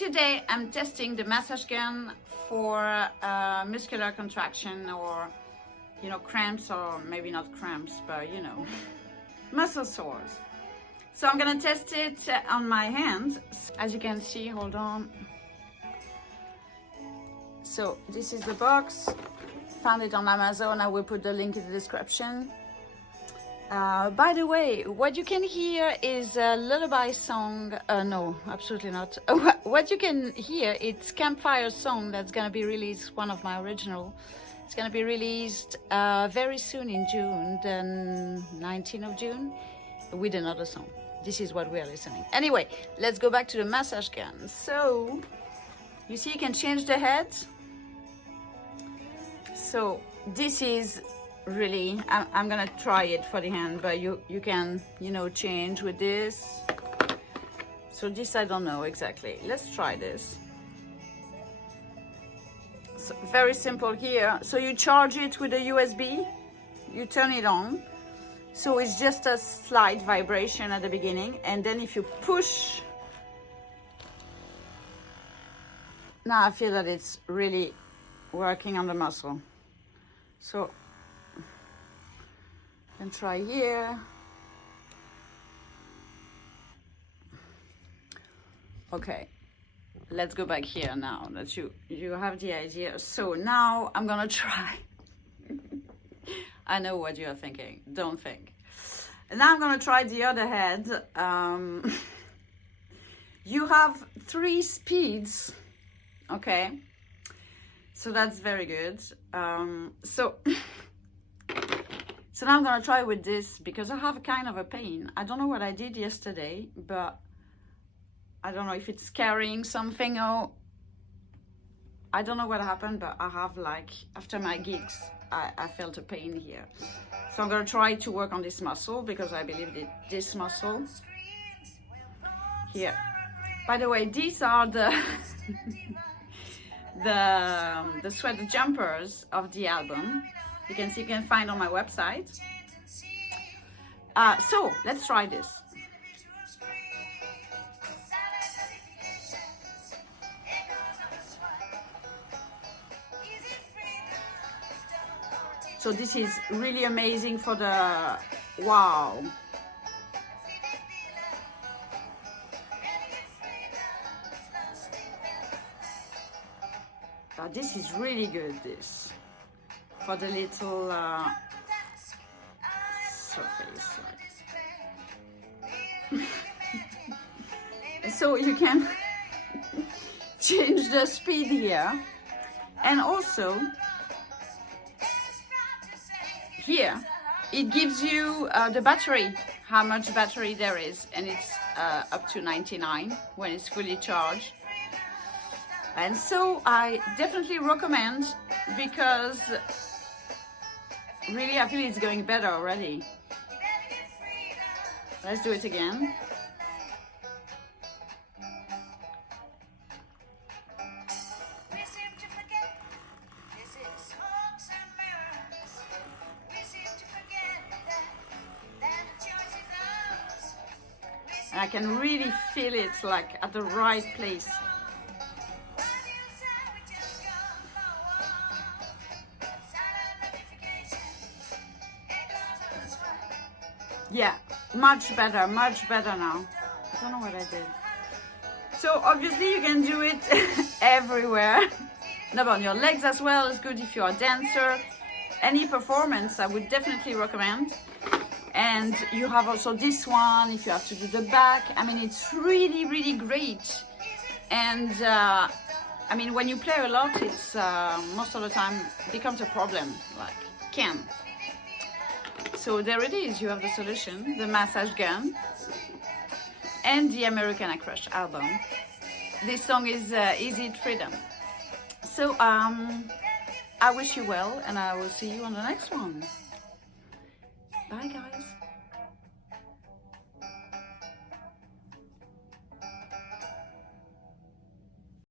today I'm testing the massage gun for muscular contraction, or cramps, or maybe not cramps, but muscle sores. So I'm gonna test it on my hands. As you can see, hold on. So this is the box. Found it on Amazon. I will put the link in the description. By the way, what you can hear is a lullaby song. No, absolutely not. What you can hear, it's Campfire song that's gonna be released, one of my original. It's gonna be released very soon in June, the 19th of June, with another song. This is what we are listening. Anyway, let's go back to the massage gun. So, you see you can change the head. So, this is really, I'm gonna try it for the hand, but you can change with this. So this I don't know exactly. Let's try this. So very simple here. So you charge it with a USB, you turn it on, so it's just a slight vibration at the beginning, and then if you push, now I feel that it's really working on the muscle. So and try here. Okay, let's go back here now that you have the idea. So now I'm gonna try. I know what you are thinking. Don't think. And now I'm gonna try the other head. You have 3 speeds. Okay, so that's very good. So now I'm gonna try with this because I have a kind of a pain. I don't know what I did yesterday, but I don't know if it's carrying something, or I don't know what happened, but I have, like, after my gigs, I felt a pain here. So I'm gonna try to work on this muscle because I believe that this muscle here. By the way, these are the the sweater jumpers of the album. You can find on my website. So let's try this. So this is really amazing for the wow. This is really good. This. For the little surface. So you can change the speed here, and also here it gives you the battery, how much battery there is, and it's up to 99 when it's fully charged. And so I definitely recommend, because really I feel it's going better already. Let's do it again. And I can really feel it, like, at the right place. Yeah, much better now. I don't know what I did. So obviously you can do it everywhere. No, but on your legs as well is good if you're a dancer. Any performance I would definitely recommend. And you have also this one if you have to do the back. I mean, it's really, really great. And I mean, when you play a lot, it's most of the time becomes a problem, like can. So there it is, you have the solution, the massage gun and the Americana Crush album. This song is Easy Freedom. So I wish you well, and I will see you on the next one. Bye guys.